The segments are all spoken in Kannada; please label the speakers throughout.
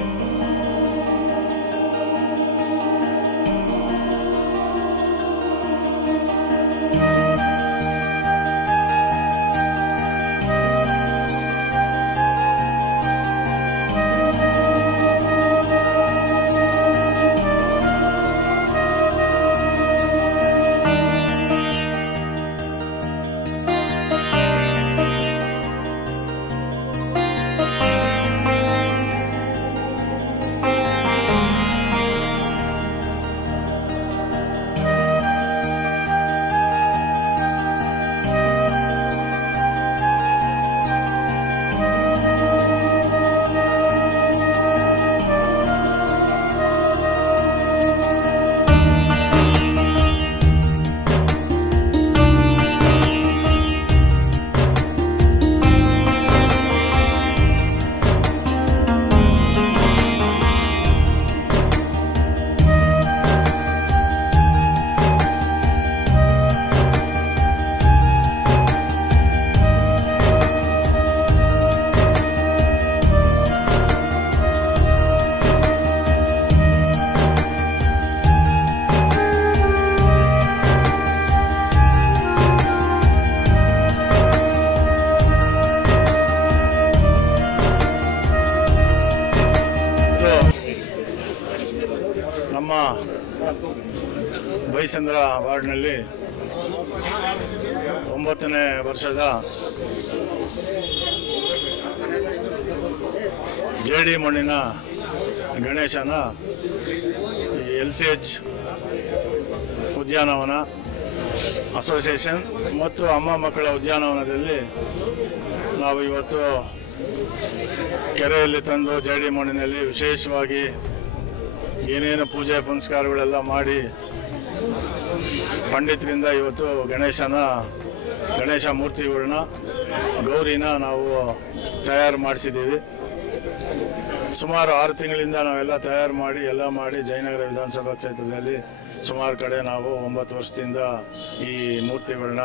Speaker 1: Thank you. ಬೈಸಂದ್ರ ವಾರ್ಡ್ನಲ್ಲಿ ಒಂಬತ್ತನೇ ವರ್ಷದ ಜೆ ಡಿ ಮಣ್ಣಿನ ಗಣೇಶನ ಎಲ್ ಸಿ ಎಚ್ ಉದ್ಯಾನವನ ಅಸೋಸಿಯೇಷನ್ ಮತ್ತು ಅಮ್ಮ ಮಕ್ಕಳ ಉದ್ಯಾನವನದಲ್ಲಿ ನಾವು ಇವತ್ತು ಕೆರೆಯಲ್ಲಿ ತಂದು ಜೆ ಡಿ ಮಣ್ಣಿನಲ್ಲಿ ವಿಶೇಷವಾಗಿ ಏನೇನು ಪೂಜೆ ಪುನಸ್ಕಾರಗಳೆಲ್ಲ ಮಾಡಿ ಪಂಡಿತರಿಂದ ಇವತ್ತು ಗಣೇಶನ, ಗಣೇಶ ಮೂರ್ತಿಗಳನ್ನ, ಗೌರಿನ ನಾವು ತಯಾರು ಮಾಡಿಸಿದ್ದೀವಿ. ಸುಮಾರು ಆರು ತಿಂಗಳಿಂದ ನಾವೆಲ್ಲ ತಯಾರು ಮಾಡಿ, ಎಲ್ಲ ಮಾಡಿ ಜಯನಗರ ವಿಧಾನಸಭಾ ಕ್ಷೇತ್ರದಲ್ಲಿ ಸುಮಾರು ಕಡೆ ನಾವು ಒಂಬತ್ತು ವರ್ಷದಿಂದ ಈ ಮೂರ್ತಿಗಳನ್ನ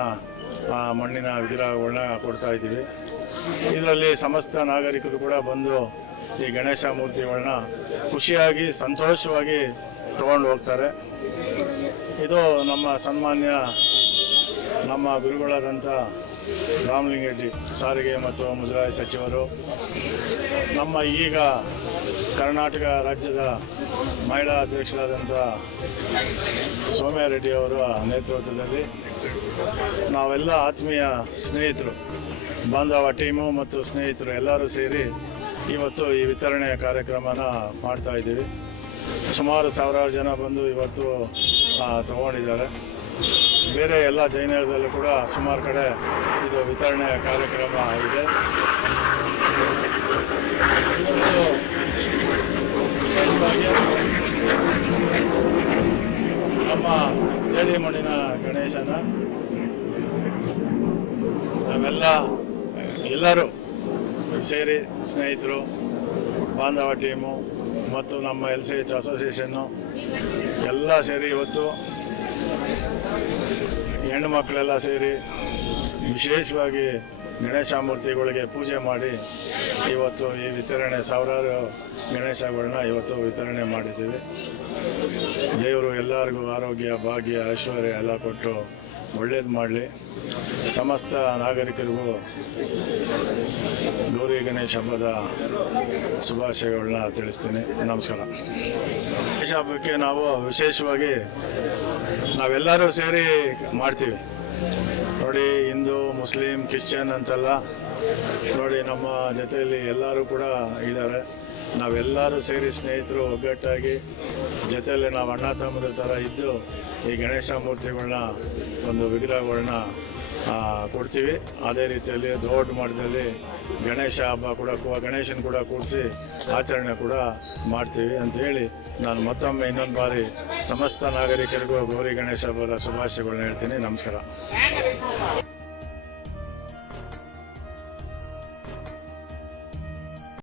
Speaker 1: ಮಣ್ಣಿನ ವಿಗ್ರಹಗಳನ್ನ ಕೊಡ್ತಾ ಇದ್ದೀವಿ. ಇದರಲ್ಲಿ ಸಮಸ್ತ ನಾಗರಿಕರು ಕೂಡ ಬಂದು ಈ ಗಣೇಶ ಮೂರ್ತಿಗಳನ್ನ ಖುಷಿಯಾಗಿ, ಸಂತೋಷವಾಗಿ ತಗೊಂಡು ಹೋಗ್ತಾರೆ. ಇದು ನಮ್ಮ ಸನ್ಮಾನ್ಯ, ನಮ್ಮ ಗುರುಗಳಾದಂಥ ರಾಮಲಿಂಗರೆಡ್ಡಿ ಸಾರಿಗೆ ಮತ್ತು ಮುಜರಾಯಿ ಸಚಿವರು. ನಮ್ಮ ಈಗ ಕರ್ನಾಟಕ ರಾಜ್ಯದ ಮಹಿಳಾ ಅಧ್ಯಕ್ಷರಾದಂಥ ಸೋಮ್ಯಾರೆಡ್ಡಿ ಅವರ ನೇತೃತ್ವದಲ್ಲಿ ನಾವೆಲ್ಲ ಆತ್ಮೀಯ ಸ್ನೇಹಿತರು, ಬಾಂಧವ ಟೀಮು ಮತ್ತು ಸ್ನೇಹಿತರು ಎಲ್ಲರೂ ಸೇರಿ ಇವತ್ತು ಈ ವಿತರಣೆಯ ಕಾರ್ಯಕ್ರಮನ ಮಾಡ್ತಾ ಇದ್ದೀವಿ. ಸುಮಾರು ಸಾವಿರಾರು ಜನ ಬಂದು ಇವತ್ತು ತಗೊಂಡಿದ್ದಾರೆ. ಬೇರೆ ಎಲ್ಲ ಜೈನರದಲ್ಲೂ ಕೂಡ ಸುಮಾರು ಕಡೆ ಇದು ವಿತರಣೆಯ ಕಾರ್ಯಕ್ರಮ ಇದೆ. ವಿಶೇಷವಾಗಿ ನಮ್ಮ ಜೇಡಿ ಮಣ್ಣಿನ ಗಣೇಶನ ನಾವೆಲ್ಲ ಎಲ್ಲರೂ ಸೇರಿ ಸ್ನೇಹಿತರು, ಬಾಂಧವ ಟೀಮು ಮತ್ತು ನಮ್ಮ ಎಲ್ ಸಿ ಎಚ್ ಅಸೋಸಿಯೇಷನ್ನು ಎಲ್ಲ ಸೇರಿ ಇವತ್ತು ಹೆಣ್ಣು ಮಕ್ಕಳೆಲ್ಲ ಸೇರಿ ವಿಶೇಷವಾಗಿ ಗಣೇಶ ಮೂರ್ತಿಗಳಿಗೆ ಪೂಜೆ ಮಾಡಿ ಇವತ್ತು ಈ ವಿತರಣೆ, ಸಾವಿರಾರು ಗಣೇಶಗಳನ್ನ ಇವತ್ತು ವಿತರಣೆ ಮಾಡಿದ್ದೀವಿ. ದೇವರು ಎಲ್ಲರಿಗೂ ಆರೋಗ್ಯ, ಭಾಗ್ಯ, ಐಶ್ವರ್ಯ ಎಲ್ಲ ಕೊಟ್ಟು ಒಳ್ಳೇದು ಮಾಡಲಿ. ಸಮಸ್ತ ನಾಗರಿಕರಿಗೂ ಗೌರಿ ಗಣೇಶ ಹಬ್ಬದ ಶುಭಾಶಯಗಳನ್ನ ತಿಳಿಸ್ತೀನಿ. ನಮಸ್ಕಾರ. ಗಣೇಶ ಹಬ್ಬಕ್ಕೆ ನಾವು ವಿಶೇಷವಾಗಿ ನಾವೆಲ್ಲರೂ ಸೇರಿ ಮಾಡ್ತೀವಿ. ನೋಡಿ, ಹಿಂದೂ, ಮುಸ್ಲಿಂ, ಕ್ರಿಶ್ಚಿಯನ್ ಅಂತೆಲ್ಲ ನೋಡಿ, ನಮ್ಮ ಜೊತೆಯಲ್ಲಿ ಎಲ್ಲರೂ ಕೂಡ ಇದ್ದಾರೆ. ನಾವೆಲ್ಲರೂ ಸೇರಿ ಸ್ನೇಹಿತರು ಒಗ್ಗಟ್ಟಾಗಿ ಜೊತೆಯಲ್ಲಿ ನಾವು ಅಣ್ಣ ತಮ್ಮದ್ರ ಥರ ಇದ್ದು ಈ ಗಣೇಶ ಮೂರ್ತಿಗಳನ್ನ ಒಂದು ವಿಗ್ರಹಗಳನ್ನ ಕೊಡ್ತೀವಿ. ಅದೇ ರೀತಿಯಲ್ಲಿ ದೊಡ್ಡ ಮಟ್ಟದಲ್ಲಿ ಗಣೇಶ ಹಬ್ಬ ಕೂಡ ಗಣೇಶನ ಕೂಡ ಕೂಡಿಸಿ ಆಚರಣೆ ಕೂಡ ಮಾಡ್ತೀವಿ ಅಂತ ಹೇಳಿ ನಾನು ಮತ್ತೊಮ್ಮೆ ಇನ್ನೊಂದು ಬಾರಿ ಸಮಸ್ತ ನಾಗರಿಕರಿಗೂ ಗೌರಿ ಗಣೇಶ ಹಬ್ಬದ ಶುಭಾಶಯಗಳನ್ನ ಹೇಳ್ತೀನಿ. ನಮಸ್ಕಾರ.